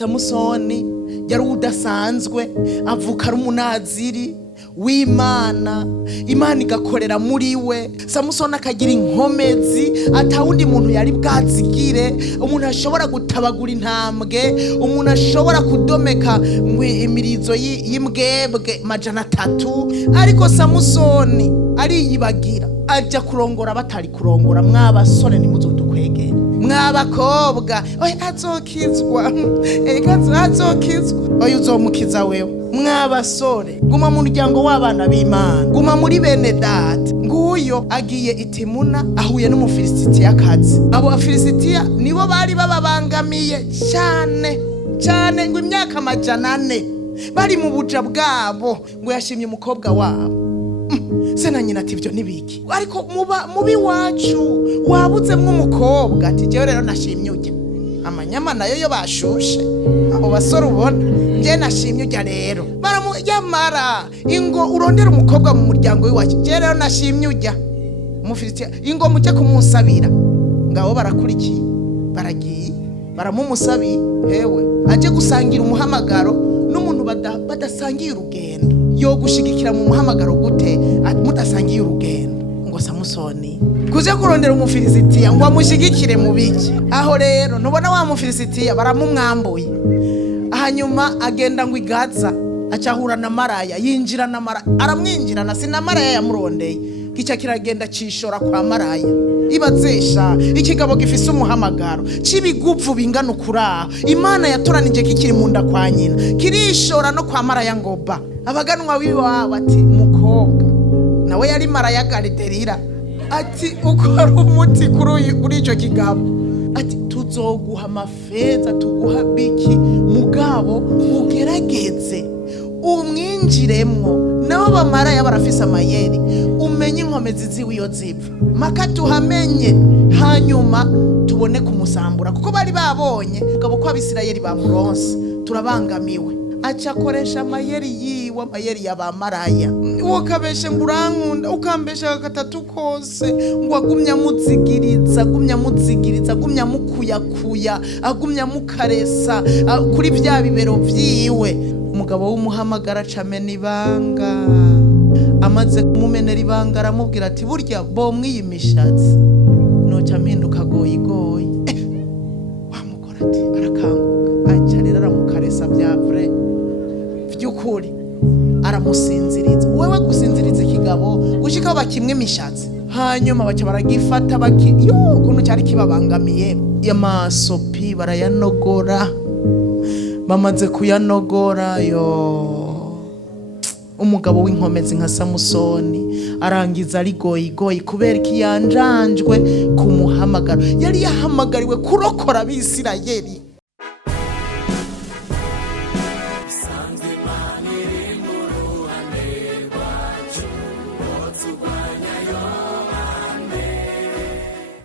Samusoni yari udasanzwe, avuka ari umunaziri w'Imana, Imana igakorera muri we. Samusoni akagira inkomezi atawundi muntu yari bwazigire, umuntu ashobora gutabagura intambwe, umuntu ashobora kudomeka imirizo y'imbwebwe 300. Ariko Samusoni ariyibagira, aja kurongora batari kurongora. Mw'abasore nimuzodukwegera, mw'abakobwa oya azokizwa, azokizwa, oya uzomukiza wewe. Mw'abasore guma mu muryango w'abana b'Imana, guma muri bene data. Nguyo agiye i Timuna, ahuye n'umufilisitiyakazi. Abo bafilisitiya nibo bari bababangamiye cyane cyane, ngo imyaka 400 bari mu buja bwabo, ngo yashimye umukobwa wabo. Se na nyina ati ibyo nibiki, ariko mubi wacu wabuzemwo umukobwa. Ati jewe rero nashimye ujya, amanyama nayo yo bashushe. Abo basore ubona nje nashimye ujya rero baramuyamara, ingo urondera umukobwa mu muryango w'iwacu. Je rero nashimye ujya umufitiye, ingo mujye kumusabira. Ngabo barakurikiye, baragiye baramumusabi, hewe aje gusangira umuhamagaro n'umuntu badasangiye urugendo. Yo gushigikira mu muhamagaro gute mudasangiye urugendo? Ngo Samusoni kuze kurondera umufilisitiya ngo amushigikire mu biki. Aho rero ntubona wa mufilisitiya baramumwambuye. Hanyuma agenda ngo igaza, acahura na maraya, yinjira na maraya, aramwinjirana. Sina maraya yamurondeye, gica kiragenda cishora kwa maraya. Ibazesha ikigabo gifise umuhamagaro c'ibiguvu bingana ukuraho, Imana yatoranije kikiri mu nda kwa nyina, kirishora no kwa maraya ngoba. Abaganwa wiwa bati mukobwa nawe yari maraya gariderira, ati ukora umuti kuri ico kigabo, ati tuzoguha amafeza tuguha biki, mugabo ugerageze umwinjiremwo. Nabo bamaraya barafise amayeri, umenye inkomezi ziwe iyo ziva, maka tuhamenye, hanyuma tubone kumusambura. Kuko bari babonye mugabo ko Abisirayeli bamuronse, turabangamiwe. Aca akoresha amayeri yiwe, amayeri y'abamaraya. Ukabeshe ngo urankunda, ukambesha gatatu kose, ngo agumya amuzigiriza, agumya mukuyakuya, agumya mukaresa kuri bya bibero vyiwe. Umugabo w'umuhamagara camena ibanga, amaze kumumenera ibanga aramubwira ati burya bomwe iyi mishatsi noca mpinduka goyigoyi. Wamugora ati arakanguka, aca rero aramukaresa bya vrai vy'ukuri, aramusinziriza. Wewe gusinziriza ikigabo gushika bakimwe imishatsi, hanyuma baca baragifata kuntu cyari kibabangamiye. Amasopi barayanogora, bamaze kuyanogora, umugabo w'inkomezi nka Samusoni arangiza ari goyigoyi kubera iki yanjanjwe ku muhamagaro. Yari yahamagariwe kurokora Abisirayeli.